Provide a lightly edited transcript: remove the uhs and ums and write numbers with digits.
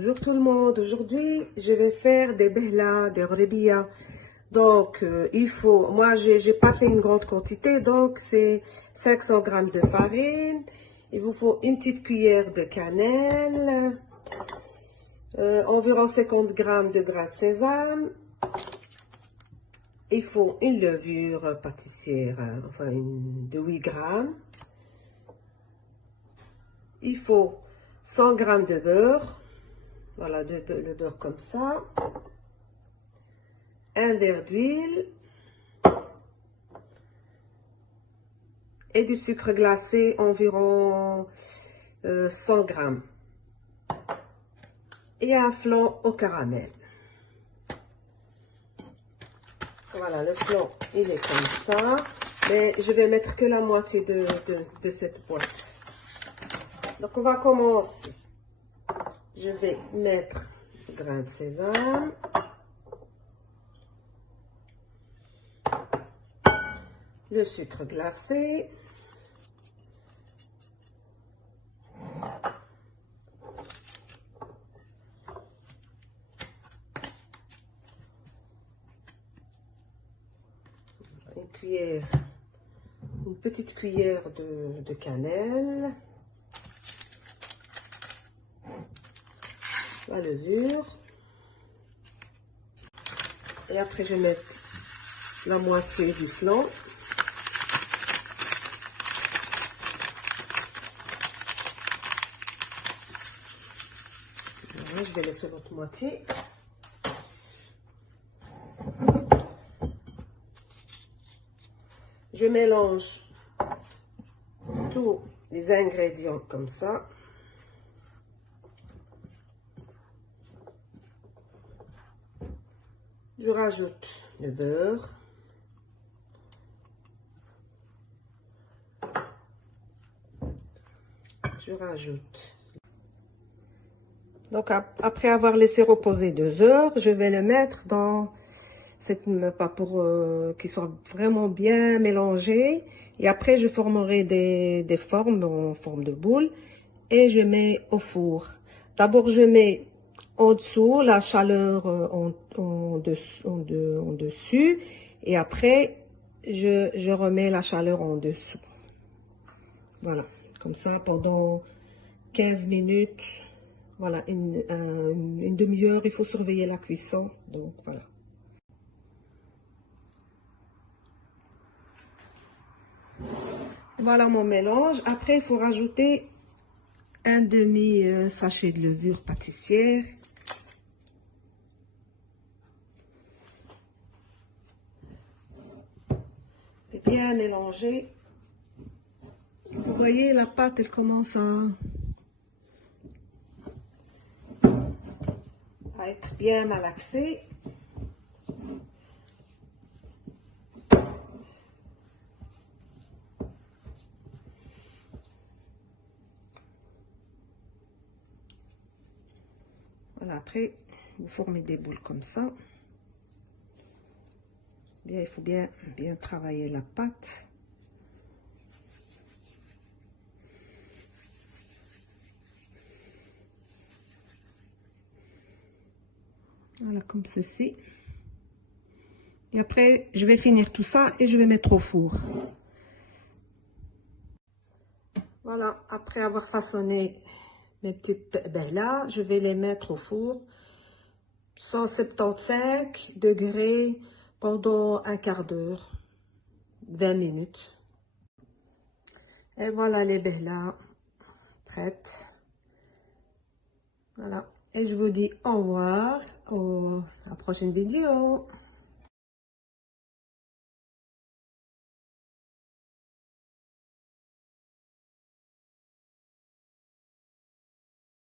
Bonjour tout le monde, aujourd'hui je vais faire des behla, des rebia. Donc moi j'ai pas fait une grande quantité, donc c'est 500 grammes de farine. Il vous faut une petite cuillère de cannelle, environ 50 grammes de grains de sésame. Il faut une levure pâtissière, de 8 grammes. Il faut 100 grammes de beurre. Voilà, le beurre comme ça. Un verre d'huile. Et du sucre glacé, environ 100 grammes. Et un flan au caramel. Voilà, le flan, il est comme ça. Mais je vais mettre que la moitié de cette boîte. Donc, on va commencer. Je vais mettre le grain de sésame. Le sucre glacé. Une petite cuillère de cannelle. La levure. Et après, je mets la moitié du flan. Voilà, je vais laisser l'autre moitié. Je mélange tous les ingrédients comme ça. Je rajoute le beurre. Je rajoute. Donc après avoir laissé reposer 2 heures, je vais le mettre dans cette pas pour qu'il soit vraiment bien mélangé. Et après je formerai des formes en forme de boule et je mets au four. D'abord je mets en dessous la chaleur en dessus et après je remets la chaleur en dessous. Voilà, comme ça pendant 15 minutes. Voilà, une demi-heure, il faut surveiller la cuisson. Donc voilà. Voilà mon mélange. Après, il faut rajouter un demi-sachet de levure pâtissière. Et bien mélanger. Vous voyez, la pâte, elle commence à être bien malaxée. Voilà, après, vous formez des boules comme ça. Bien, il faut bien travailler la pâte. Voilà, comme ceci. Et après, je vais finir tout ça et je vais mettre au four. Voilà, après avoir façonné mes petites behla, je vais les mettre au four. 175 degrés pendant un quart d'heure, 20 minutes. Et voilà les behla prêtes. Voilà. Et je vous dis au revoir, à la prochaine vidéo.